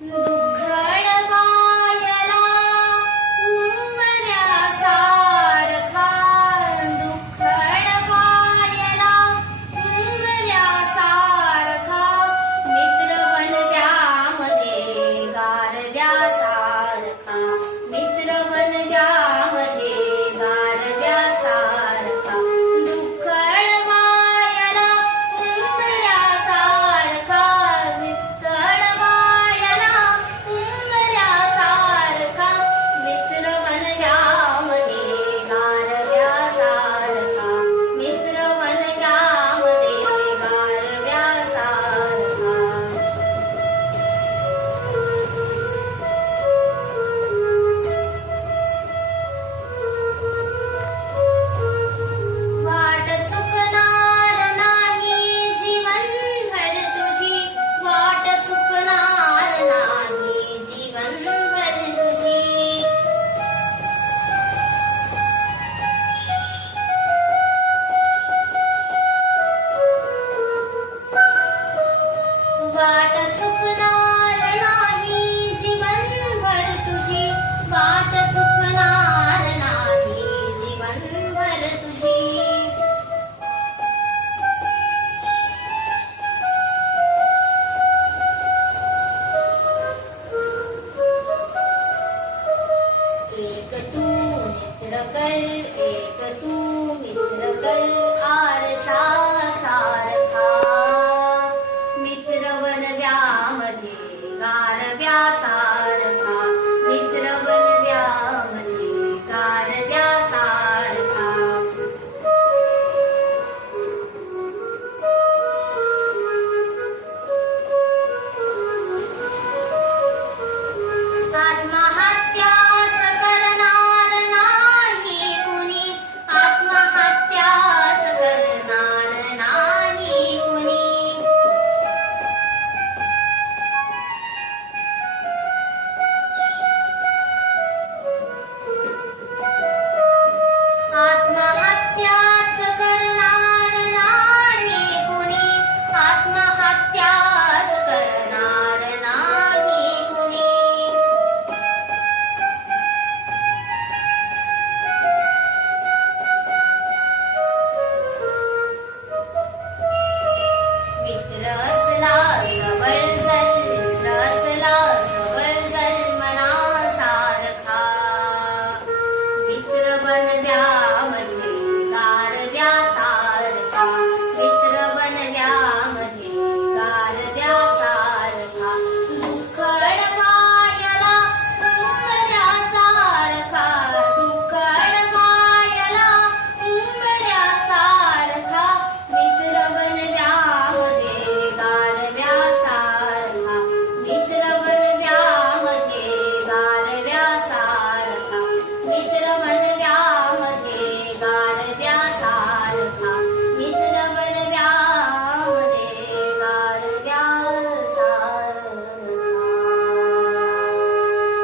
No.